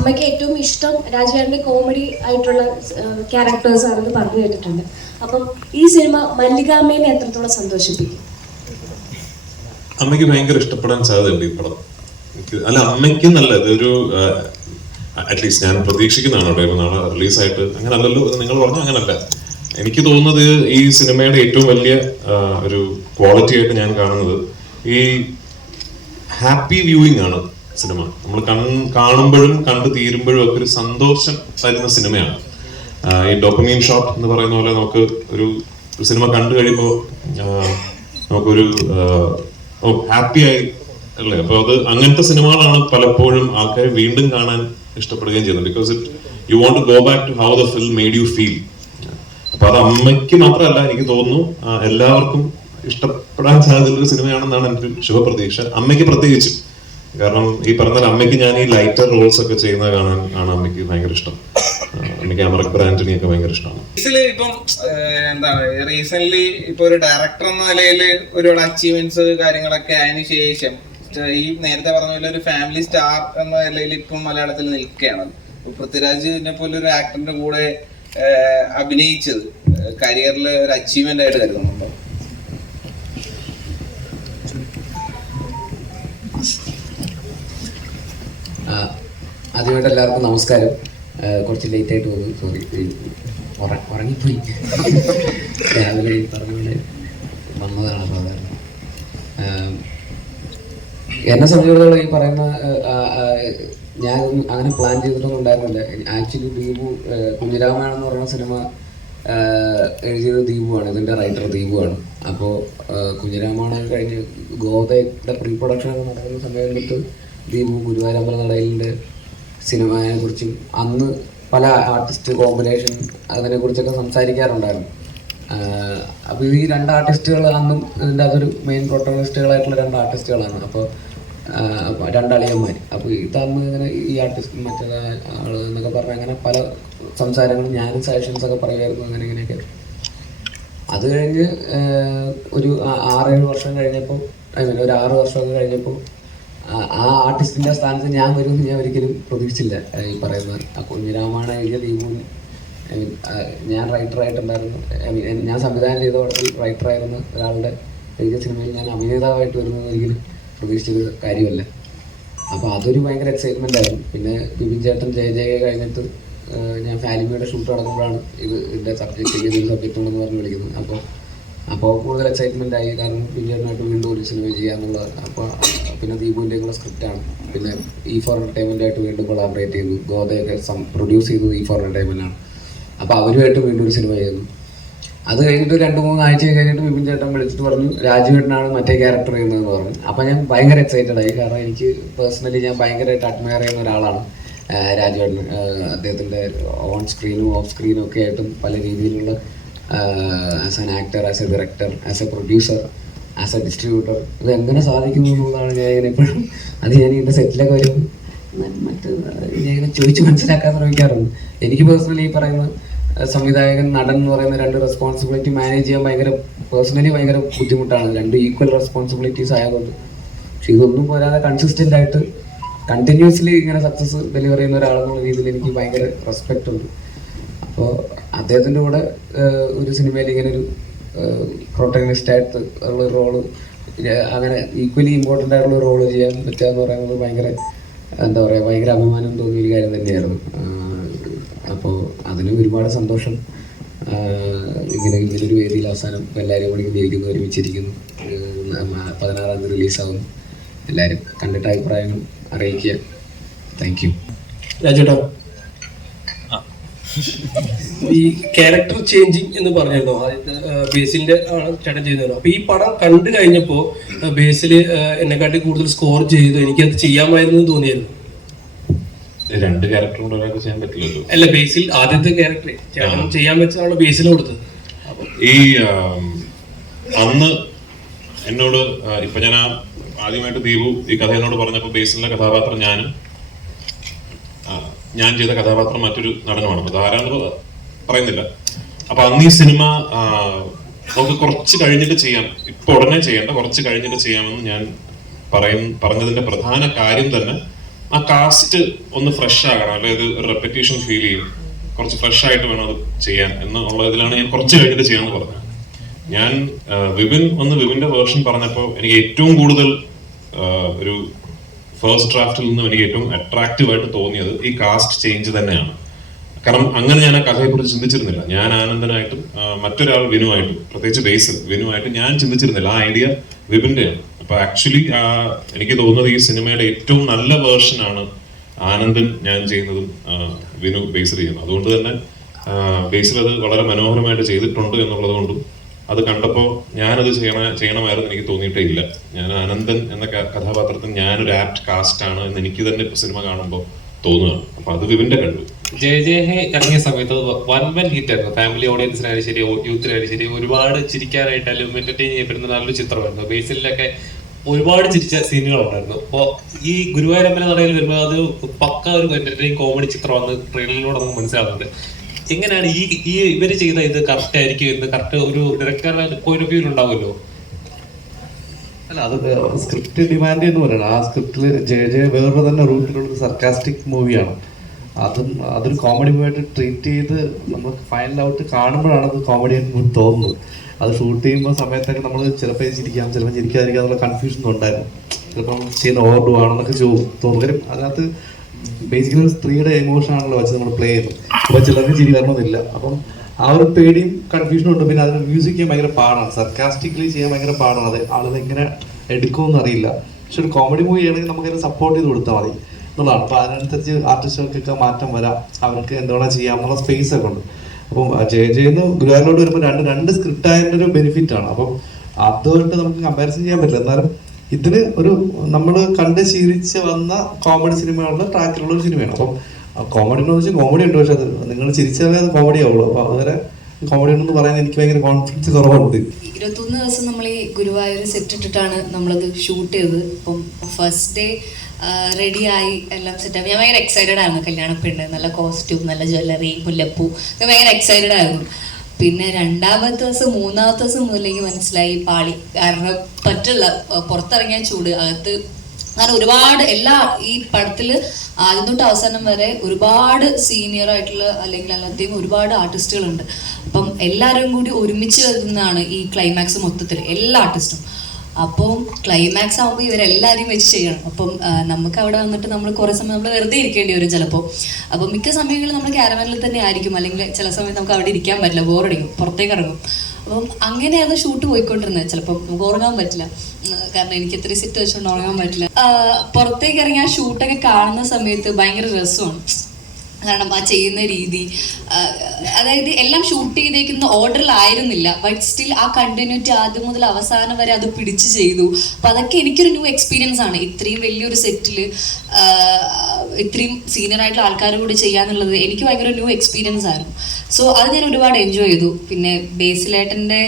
അമ്മയ്ക്ക് ഏറ്റവും ഇഷ്ടം രാജുവേട്ടന്റെ കോമഡി ആയിട്ടുള്ള ക്യാരക്ടേഴ്സ് ആണെന്ന് പറഞ്ഞു കേട്ടിട്ടുണ്ട്. അപ്പം ഈ സിനിമ മല്ലികാമ്മേനെ എത്രത്തോളം സന്തോഷിപ്പിക്കും? അമ്മയ്ക്ക് ഭയങ്കര ഇഷ്ടപ്പെടാൻ സാധ്യതയുണ്ട് ഈ പടം. അല്ല അമ്മയ്ക്ക് നല്ല ഇതൊരു അറ്റ്ലീസ്റ്റ് ഞാൻ പ്രതീക്ഷിക്കുന്നതാണ് ഇപ്പൊ നാളെ റിലീസായിട്ട് അങ്ങനെ അല്ലല്ലോ നിങ്ങൾ പറഞ്ഞു? അങ്ങനല്ല. എനിക്ക് തോന്നുന്നത് ഈ സിനിമയുടെ ഏറ്റവും വലിയ ഒരു ക്വാളിറ്റി ആയിട്ട് ഞാൻ കാണുന്നത് ഈ ഹാപ്പി വ്യൂയിങ് ആണ്. സിനിമ. നമ്മൾ കൺ കാണുമ്പോഴും കണ്ടു തീരുമ്പോഴും ഒക്കെ ഒരു സന്തോഷം തരുന്ന സിനിമയാണ്. ഈ ഡോപ്പമീൻ ഷോട്ട് എന്ന് പറയുന്ന പോലെ നമുക്ക് ഒരു സിനിമ കണ്ടു കഴിയുമ്പോൾ നമുക്കൊരു ഹാപ്പി ആയി അല്ലേ? അപ്പൊ അത് അങ്ങനത്തെ സിനിമകളാണ് പലപ്പോഴും ആൾക്കാർ വീണ്ടും കാണാൻ ഇഷ്ടപ്പെടുകയും ചെയ്യുന്നത്. Because it you want to go back to how the film made you feel അപ്പൊ അത് അമ്മയ്ക്ക് മാത്രമല്ല എനിക്ക് തോന്നുന്നു എല്ലാവർക്കും ഇഷ്ടപ്പെടാൻ സാധ്യതയുള്ള സിനിമയാണെന്നാണ് എന്റെ ശുഭപ്രതീക്ഷ. അമ്മയ്ക്ക് പ്രത്യേകിച്ച്. കാരണം ഈ പറഞ്ഞ അമ്മയ്ക്ക് ഞാൻ ഈ ലൈറ്റർ റോൾസ് ഒക്കെ ചെയ്യുന്നത് കാണാൻ ആണ് അമ്മയ്ക്ക് ഭയങ്കര ഇഷ്ടം. അമ്മയ്ക്ക് അമറക് ആന്റണി ഒക്കെ ഭയങ്കര ഇഷ്ടമാണ്. ഇപ്പം എന്താണ് റീസെന്റ് ഇപ്പൊ ഒരു ഡയറക്ടർ എന്ന നിലയിൽ ഒരുപാട് അച്ചീവ്മെന്റ്സ് കാര്യങ്ങളൊക്കെ അതിന് ശേഷം ഈ നേരത്തെ പറഞ്ഞ പോലെ ഒരു ഫാമിലി സ്റ്റാർ എന്ന നിലയിൽ ഇപ്പം മലയാളത്തിൽ നിൽക്കുകയാണ്. പൃഥ്വിരാജിനെ പോലെ ഒരു ആക്ടറിന്റെ കൂടെ അഭിനയിച്ചത് കരിയറിൽ ഒരു അച്ചീവ്മെന്റ് ആയിട്ട് കരുതുന്നുണ്ടോ ആ, ആദ്യമായിട്ട് എല്ലാവർക്കും നമസ്കാരം. കുറച്ച് ലേറ്റ് ആയിട്ട് പോകും സോറി ഉറങ്ങിപ്പോയി. രാവിലെ പറഞ്ഞുകൊണ്ട് വന്നതാണ് സാധാരണ. എന്നെ സംബന്ധിച്ചിടത്തോളം ഈ പറയുന്ന ഞാൻ അങ്ങനെ പ്ലാൻ ചെയ്തിട്ടൊന്നും ഉണ്ടായിരുന്നില്ല. ആക്ച്വലി ദീപു കുഞ്ഞിരാമായണം എന്ന് പറയുന്ന സിനിമ എഴുതിയത് ദീപുവാണ്. ഇതിന്റെ റൈറ്റർ ദീപുവാണ്. അപ്പോൾ കുഞ്ഞിരാമായണം കഴിഞ്ഞ് ഗോതയുടെ പ്രീ പ്രൊഡക്ഷൻ ഒക്കെ നടക്കുന്ന സമയത്ത് ദീപു ഗുരുവായൂരമ്പല നടയിലിന്റെ സിനിമയെ കുറിച്ചും അന്ന് പല ആർട്ടിസ്റ്റ് കോമ്പിനേഷൻ അതിനെക്കുറിച്ചൊക്കെ സംസാരിക്കാറുണ്ടായിരുന്നു. അപ്പോൾ ഈ രണ്ട് ആർട്ടിസ്റ്റുകൾ അന്നും ഇതിന്റെ അതൊരു മെയിൻ പ്രോട്ടോണിസ്റ്റുകളായിട്ടുള്ള രണ്ട് ആർട്ടിസ്റ്റുകളാണ് അപ്പോൾ രണ്ടളിയന്മാർ അപ്പോൾ ഇതന്ന് ഇങ്ങനെ ഈ ആർട്ടിസ്റ്റ് മറ്റേ ആൾ എന്നൊക്കെ പറഞ്ഞ് അങ്ങനെ പല സംസാരങ്ങളും ഞാനും സജഷൻസ് ഒക്കെ പറയുമായിരുന്നു അങ്ങനെ ഇങ്ങനെയൊക്കെ. അത് കഴിഞ്ഞ് ഒരു ആറേഴ് വർഷം കഴിഞ്ഞപ്പോൾ ഐ മീൻ ഒരു ആറ് വർഷമൊക്കെ കഴിഞ്ഞപ്പോൾ ആ- ആ ആർട്ടിസ്റ്റിന്റെ സ്ഥാനത്ത് ഞാൻ വരുമെന്ന് ഞാൻ ഒരിക്കലും പ്രതീക്ഷിച്ചില്ല. ഈ പറയുന്ന ആ കുഞ്ഞിരാമാണ് എഴുതിയ ദീപുവിന് ഞാൻ റൈറ്ററായിട്ടുണ്ടായിരുന്നു ഐ മീൻ ഞാൻ സംവിധാനം ചെയ്ത പടത്തിൽ റൈറ്ററായിരുന്ന ഒരാളുടെ എഴുതിയ സിനിമയിൽ ഞാൻ അഭിനേതാവായിട്ട് വരുന്നത് ഒരിക്കലും പ്രതീക്ഷിച്ചൊരു കാര്യമല്ല. അപ്പോൾ അതൊരു ഭയങ്കര എക്സൈറ്റ്മെന്റ് ആയിരുന്നു. പിന്നെ ബിപിൻ ചേട്ടൻ ജയ ജയ കഴിഞ്ഞിട്ട് ഞാൻ ഫാലിമിയുടെ ഷൂട്ട് നടക്കുമ്പോഴാണ് ഇത് ഇതിന്റെ സബ്ജക്റ്റ് ഇങ്ങനെ സബ്ജക്റ്റ് ഉണ്ടെന്ന് പറഞ്ഞ് വിളിക്കുന്നത്. അപ്പോൾ അപ്പോൾ കൂടുതൽ എക്സൈറ്റ്മെന്റ് ആയി. കാരണം പിന്നീടായിട്ട് വീണ്ടും ഒരു സിനിമ ചെയ്യാന്നുള്ള അപ്പോൾ പിന്നെ ദീപുവിന്റെ കൂടെ സ്ക്രിപ്റ്റാണ് പിന്നെ ഈ ഫോർ എന്റർടൈൻമെന്റ് ആയിട്ട് വീണ്ടും കൊളാബറേറ്റ് ചെയ്തു. ഗോതയൊക്കെ പ്രൊഡ്യൂസ് ചെയ്തത് ഈ ഫോർ എന്റർടൈൻമെന്റ് ആണ്. അപ്പോൾ അവരുമായിട്ട് വീണ്ടും ഒരു സിനിമ ചെയ്തു. അത് കഴിഞ്ഞിട്ട് രണ്ട് മൂന്ന് ആഴ്ച കഴിഞ്ഞിട്ട് വിപിൻ ചേട്ടൻ വിളിച്ചിട്ട് പറഞ്ഞു രാജുവേട്ടനാണ് മറ്റേ ക്യാരക്ടർ ചെയ്യുന്നതെന്ന് പറഞ്ഞു. അപ്പോൾ ഞാൻ ഭയങ്കര എക്സൈറ്റഡ് ആയി. കാരണം എനിക്ക് പേഴ്സണലി ഞാൻ ഭയങ്കരമായിട്ട് അഡ്മയർ ചെയ്യുന്ന ഒരാളാണ് രാജുവേട്ടൻ അദ്ദേഹത്തിന്റെ ഓൺ സ്ക്രീനും ഓഫ് സ്ക്രീനും ഒക്കെ ആയിട്ടും പല രീതിയിലുള്ള as an actor as a director as a producer as a distributor ഇത് എങ്ങനെ സാധിക്കുന്നു എന്നുള്ളതാണ് ഞാൻ ഇങ്ങനെ എപ്പോഴും അത് ഞാൻ ഇതിന്റെ സെറ്റിലൊക്കെ വരും മറ്റ് ഇങ്ങനെ ചോദിച്ച് മനസ്സിലാക്കാൻ ശ്രമിക്കാറുണ്ട്. എനിക്ക് പേഴ്സണലി ഈ പറയുന്ന സംവിധായകൻ നടൻ എന്ന് പറയുന്ന രണ്ട് റെസ്പോൺസിബിലിറ്റി മാനേജ് ചെയ്യാൻ ഭയങ്കര പേഴ്സണലി ഭയങ്കര ബുദ്ധിമുട്ടാണ്. രണ്ട് ഈക്വൽ റെസ്പോൺസിബിലിറ്റീസ് ആയതുകൊണ്ട്. പക്ഷെ ഇതൊന്നും പോരാതെ കൺസിസ്റ്റന്റ് ആയിട്ട് കണ്ടിന്യൂസ്ലി ഇങ്ങനെ സക്സസ് ഡെലിവർ ചെയ്യുന്ന ഒരാളെന്നുള്ള രീതിയിൽ എനിക്ക് ഭയങ്കര റെസ്പെക്റ്റ് ഉണ്ട്. അപ്പോൾ അദ്ദേഹത്തിന്റെ കൂടെ ഒരു സിനിമയിൽ ഇങ്ങനെ ഒരു പ്രൊട്ടഗണിസ്റ്റ് ആയിട്ട് ഉള്ള റോൾ അങ്ങനെ ഈക്വലി ഇമ്പോർട്ടന്റ് ആയിട്ടുള്ള റോൾ ചെയ്യാൻ പറ്റുക എന്ന് പറയുന്നത് ഭയങ്കര എന്താ പറയുക ഭയങ്കര അഭിമാനം തോന്നിയ ഒരു കാര്യം തന്നെയായിരുന്നു. അപ്പോൾ അതിന് ഒരുപാട് സന്തോഷം. ഇങ്ങനെ ഇതിലൊരു വേദിയിൽ അവസാനം എല്ലാവരും കൂടി ജീവിക്കുന്നു ഒരുമിച്ചിരിക്കുന്നു. പതിനാറാം തീയതി റിലീസാവുന്നു. എല്ലാവരും കണ്ടിട്ട് അഭിപ്രായങ്ങൾ അറിയിക്കുക. താങ്ക് യു രാജേട്ടാ ഈ ക്യാരക്ടർ ചേഞ്ചിങ് എന്ന് പറഞ്ഞല്ലോ. ബേസിലിന്റെ ആണ് ചേട്ടൻ ചെയ്യുന്നത് അപ്പൊ ഈ പടം കണ്ടു കഴിഞ്ഞപ്പോ ബേസിൽ എന്നെക്കാട്ടി കൂടുതൽ സ്കോർ ചെയ്തു. എനിക്കത് ചെയ്യാമായിരുന്നു തോന്നിയായിരുന്നു. രണ്ട് ക്യാരക്ടർ കൊണ്ട് ഒരാൾക്ക് ചെയ്യാൻ പറ്റില്ലല്ലോ. അല്ല ബേസിൽ ആദ്യത്തെ ക്യാരക്ടർ ചേട്ടൻ ചെയ്യാൻ വെച്ചാണ് ബേസിൽ കൊടുത്തത്. ഈ അന്ന് എന്നോട് ഇപ്പൊ ഞാൻ ആദ്യമായിട്ട് ദീപു ഈ കഥ എന്നോട് പറഞ്ഞപ്പോൾ ബേസിലെ കഥാപാത്രം ഞാനും ഞാൻ ചെയ്ത കഥാപാത്രം മറ്റൊരു നടനുമാണ്. അപ്പൊ ആരാന്ന് പറയുന്നില്ല. അപ്പൊ അന്ന് ഈ സിനിമ നമുക്ക് കുറച്ച് കഴിഞ്ഞിട്ട് ചെയ്യാം. ഇപ്പൊ ഉടനെ ചെയ്യേണ്ട കുറച്ച് കഴിഞ്ഞിട്ട് ചെയ്യാമെന്ന് ഞാൻ പറയും പറഞ്ഞതിന്റെ പ്രധാന കാര്യം തന്നെ ആ കാസ്റ്റ് ഒന്ന് ഫ്രഷ് ആകണം. അതായത് റെപ്പറ്റീഷൻ ഫീൽ ചെയ്യും. കുറച്ച് ഫ്രഷ് ആയിട്ട് വേണം അത് ചെയ്യാൻ എന്നുള്ള ഇതിലാണ് ഞാൻ കുറച്ച് കഴിഞ്ഞിട്ട് ചെയ്യാമെന്ന് പറഞ്ഞത്. ഞാൻ വിപിൻ ഒന്ന് വിപിന്റെ വേർഷൻ പറഞ്ഞപ്പോൾ എനിക്ക് ഏറ്റവും കൂടുതൽ ഒരു ഫസ്റ്റ് ഡ്രാഫ്റ്റിൽ നിന്നും എനിക്ക് ഏറ്റവും അട്രാക്റ്റീവ് ആയിട്ട് തോന്നിയത് ഈ കാസ്റ്റ് ചേഞ്ച് തന്നെയാണ്. കാരണം അങ്ങനെ ഞാൻ ആ കഥയെക്കുറിച്ച് ചിന്തിച്ചിരുന്നില്ല. ഞാൻ ആനന്ദനായിട്ടും മറ്റൊരാൾ വിനുവായിട്ടും പ്രത്യേകിച്ച് ബേസിൽ വിനുവായിട്ടും ഞാൻ ചിന്തിച്ചിരുന്നില്ല. ആ ഐഡിയ വിപിന്റെയാണ്. അപ്പൊ ആക്ച്വലി എനിക്ക് തോന്നുന്നത് ഈ സിനിമയുടെ ഏറ്റവും നല്ല വേർഷൻ ആണ് ആനന്ദൻ ഞാൻ ചെയ്യുന്നതും വിനു ബേസിൽ ചെയ്യുന്നത്. അതുകൊണ്ട് തന്നെ ബേസിൽ അത് വളരെ മനോഹരമായിട്ട് ചെയ്തിട്ടുണ്ട് എന്നുള്ളത് കൊണ്ടും അത് കണ്ടപ്പോൾ ഞാനത് ചെയ്യണ ചെയ്യണമായിരുന്നു എനിക്ക് തോന്നിയിട്ടേ ഇല്ല. ഞാൻ ആനന്ദൻ എന്ന കഥാപാത്രത്തിൽ ഞാനൊരു ആപ്റ്റ് കാസ്റ്റ് ആണ് എന്ന് എനിക്ക് തന്നെ ഇപ്പൊ സിനിമ കാണുമ്പോൾ തോന്നുകയാണ്. അപ്പൊ അത് വിവിന്റെ കഴിവ് ജയ ജയ ഹേ ഇറങ്ങിയ സമയത്ത് അത് വൻ ഹിറ്റ് ആയിരുന്നു. ഫാമിലി ഓഡിയൻസിനായാലും ശരി യൂത്തിനായാലും ശരി ഒരുപാട് ചിരിക്കാനായിട്ടാലും എന്റർടൈൻ ചെയ്യപ്പെടുന്ന നല്ലൊരു ചിത്രമായിരുന്നു. ബേസിലൊക്കെ ഒരുപാട് ചിരിച്ച സീനുകൾ ഉണ്ടായിരുന്നു. അപ്പോൾ ഈ ഗുരുവായൂരമ്പലം നടയിൽ വരുമ്പോൾ അത് പക്ക ഒരു എന്റർടൈൻ കോമഡി ചിത്രമാണ് ട്രെയിലറിലൂടെ നമുക്ക് മനസ്സിലാകുന്നത് എങ്ങനെയാണ് ഈ ഈ ഇവർ ചെയ്ത ഇത് കറക്റ്റ് ആയിരിക്കും എന്ന് കറക്റ്റ് ഒരു ഡയറക്ടറുടെ പോയിന്റ് ഓഫ് വ്യൂ ഉണ്ടാവുമല്ലോ. അല്ല അത് സ്ക്രിപ്റ്റ് ഡിമാൻഡ് എന്ന് പറയുന്നത് ആ സ്ക്രിപ്റ്റിൽ ജെ ജെ വേറെ തന്നെ റൂട്ടിലുള്ള സർക്കാസ്റ്റിക് മൂവിയാണ് അതും അതൊരു കോമഡി മൂവായിട്ട് ട്രീറ്റ് ചെയ്ത് നമുക്ക് ഫൈനൽ ഔട്ട് കാണുമ്പോഴാണ് അത് കോമഡി എന്ന് തോന്നുന്നത്. അത് ഷൂട്ട് ചെയ്യുമ്പോൾ സമയത്തൊക്കെ നമ്മൾ ചിലപ്പോൾ ചിരിക്കാം ചിലപ്പോൾ ചിരിക്കാതിരിക്കാം എന്നുള്ള കൺഫ്യൂഷൻ ഉണ്ടായിരുന്നു ചിലപ്പോൾ ചെയ്യുന്ന ഓവർഡു ആണെന്നൊക്കെ ചോ തോന്നും. കാര്യം അതിനകത്ത് ബേസിക്കലി സ്ത്രീയുടെ എമോഷൻ ആണല്ലോ വെച്ച് നമ്മൾ പ്ലേ ചെയ്യുന്നത്. അപ്പോൾ ചിലർക്ക് ചിരി വരണമെന്നില്ല അപ്പം ആ ഒരു പേടിയും കൺഫ്യൂഷനും ഉണ്ട്. പിന്നെ അതിന് മ്യൂസിക് ചെയ്യാൻ ഭയങ്കര പാടാണ്. സർക്കാസ്റ്റിക്കലി ചെയ്യാൻ ഭയങ്കര പാടാണ്. അത് ആളുകൾ എങ്ങനെ എടുക്കുമെന്ന് അറിയില്ല. പക്ഷെ ഒരു കോമഡി മൂവി ആണെങ്കിൽ നമുക്ക് സപ്പോർട്ട് ചെയ്ത് കൊടുത്താൽ മതി എന്നുള്ളതാണ്. അപ്പോൾ അതിനനുസരിച്ച് ആർട്ടിസ്റ്റുകൾക്കൊക്കെ മാറ്റം വരാം. അവർക്ക് എന്തുവേണ ചെയ്യാം എന്നുള്ള സ്പേസ് ഒക്കെ ഉണ്ട്. അപ്പം ജയ ജയെന്ന് ഗുരുവായൂരിലോട്ട് വരുമ്പോൾ രണ്ട് രണ്ട് സ്ക്രിപ്റ്റ് ആയതിന്റെ ഒരു ബെനിഫിറ്റ് ആണ്. അപ്പം അതുമായിട്ട് നമുക്ക് കമ്പാരിസൺ ചെയ്യാൻ പറ്റില്ല. എന്നാലും ഇതിന് ഒരു നമ്മൾ കണ്ട് ശീലിച്ച് വന്ന കോമഡി സിനിമകളുടെ ട്രാക്കിലുള്ള ഒരു സിനിമയാണ് അപ്പം കോമഡി എന്ന് വെച്ചാൽ കോമഡി ഉണ്ട്. പക്ഷെ അത് നിങ്ങൾ ചിരിച്ചാലേ അത് കോമഡി ആവുള്ളൂ. അപ്പോൾ അതുവരെ കോമഡി ഉണ്ടെന്ന് പറയാൻ എനിക്ക് ഭയങ്കര കോൺഫിഡൻസ് കുറവുണ്ട് ഇരുപത്തൊന്ന് ദിവസം നമ്മൾ ഈ ഗുരുവായൂർ സെറ്റ് ഇട്ടിട്ടാണ് നമ്മളത് ഷൂട്ട് ചെയ്തത്. അപ്പം ഫസ്റ്റ് ഡേ റെഡിയായി എല്ലാം സെറ്റായി ഞാൻ ഭയങ്കര എക്സൈറ്റഡ് ആയിരുന്നു. കല്യാണ പെണ്ണ് നല്ല കോസ്റ്റ്യൂം നല്ല ജ്വല്ലറി മുല്ലപ്പൂ ഭയങ്കര എക്സൈറ്റഡ് ആയിരുന്നു. പിന്നെ രണ്ടാമത്തെ ദിവസം മൂന്നാമത്തെ ദിവസം മുതലെങ്കിൽ മനസ്സിലായി പാളി. കാരണം പറ്റില്ല പുറത്തിറങ്ങിയ ചൂട്. അകത്ത് കാരണം ഒരുപാട് എല്ലാ ഈ പടത്തിൽ ആദ്യം തൊട്ട് അവസാനം വരെ ഒരുപാട് സീനിയർ ആയിട്ടുള്ള അല്ലെങ്കിൽ അല്ലാതെയും ഒരുപാട് ആർട്ടിസ്റ്റുകളുണ്ട് അപ്പം എല്ലാവരും കൂടി ഒരുമിച്ച് വരുന്നതാണ് ഈ ക്ലൈമാക്സ് മൊത്തത്തിൽ എല്ലാ ആർട്ടിസ്റ്റും അപ്പം ക്ലൈമാക്സ് ആകുമ്പോൾ ഇവരെല്ലാവരെയും വെച്ച് ചെയ്യണം. അപ്പം നമുക്ക് അവിടെ വന്നിട്ട് നമ്മൾ കുറേ സമയം നമ്മൾ വെറുതെ ഇരിക്കേണ്ടി വരും ചിലപ്പോൾ അപ്പം മിക്ക സമയങ്ങളിൽ നമ്മൾ ക്യാരമലിൽ തന്നെ ആയിരിക്കും. അല്ലെങ്കിൽ ചില സമയത്ത് നമുക്ക് അവിടെ ഇരിക്കാൻ പറ്റില്ല. ബോറടിക്കും പുറത്തേക്ക് ഇറങ്ങും. അപ്പം അങ്ങനെയാണ് ഷൂട്ട് പോയിക്കൊണ്ടിരുന്നത്. ചിലപ്പോൾ നമുക്ക് ഉറങ്ങാൻ പറ്റില്ല. കാരണം എനിക്ക് ഇത്രയും സിറ്റ് വെച്ചുകൊണ്ട് ഉറങ്ങാൻ പറ്റില്ല. പുറത്തേക്ക് ഇറങ്ങി ആ ഷൂട്ടൊക്കെ കാണുന്ന സമയത്ത് ഭയങ്കര രസമാണ്. കാരണം ആ ചെയ്യുന്ന രീതി അതായത് എല്ലാം ഷൂട്ട് ചെയ്തേക്കുന്ന ഓർഡറിലായിരുന്നില്ല ബട്ട് സ്റ്റിൽ ആ കണ്ടിന്യൂറ്റി ആദ്യം മുതൽ അവസാനം വരെ അത് പിടിച്ച് ചെയ്തു. അപ്പൊ അതൊക്കെ എനിക്കൊരു ന്യൂ എക്സ്പീരിയൻസ് ആണ്. ഇത്രയും വലിയൊരു സെറ്റിൽ ഇത്രയും സീനിയർ ആയിട്ടുള്ള ആൾക്കാർ കൂടി ചെയ്യാന്നുള്ളത് എനിക്ക് ഭയങ്കര ന്യൂ എക്സ്പീരിയൻസ് ആയിരുന്നു. സോ അത് ഞാൻ ഒരുപാട് എൻജോയ് ചെയ്തു. പിന്നെ ബേസിലേട്ടന്റെ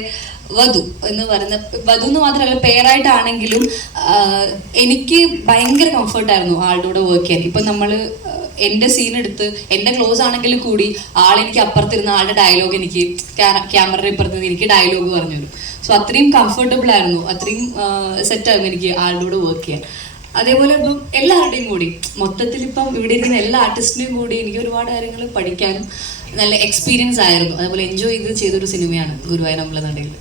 വധു എന്ന് പറയുന്ന വധു എന്ന് മാത്രമല്ല പേരായിട്ടാണെങ്കിലും എനിക്ക് ഭയങ്കര കംഫർട്ടായിരുന്നു ആളുടെ കൂടെ വർക്ക് ചെയ്യാൻ. ഇപ്പം നമ്മൾ എന്റെ സീൻ എടുത്ത് എന്റെ ക്ലോസ് ആണെങ്കിൽ കൂടി ആളെനിക്ക് അപ്പുറത്തിരുന്ന ആളുടെ ഡയലോഗ് എനിക്ക് ക്യാമറയുടെ ഇപ്പുറത്ത് നിന്ന് എനിക്ക് ഡയലോഗ് പറഞ്ഞു തരും. സോ അത്രയും കംഫർട്ടബിൾ ആയിരുന്നു. അത്രയും സെറ്റ് ആയിരുന്നു എനിക്ക് ആളുടെ വർക്ക് ചെയ്യാൻ. അതേപോലെ ഇപ്പം എല്ലാവരുടെയും കൂടി മൊത്തത്തിൽ ഇപ്പം ഇവിടെ ഇരിക്കുന്ന എല്ലാ ആർട്ടിസ്റ്റിനെയും കൂടി എനിക്ക് ഒരുപാട് കാര്യങ്ങൾ പഠിക്കാനും നല്ല എക്സ്പീരിയൻസ് ആയിരുന്നു. അതേപോലെ എൻജോയ് ചെയ്ത് ചെയ്തൊരു സിനിമയാണ് ഗുരുവായൂർ അമ്പലനടയിൽ.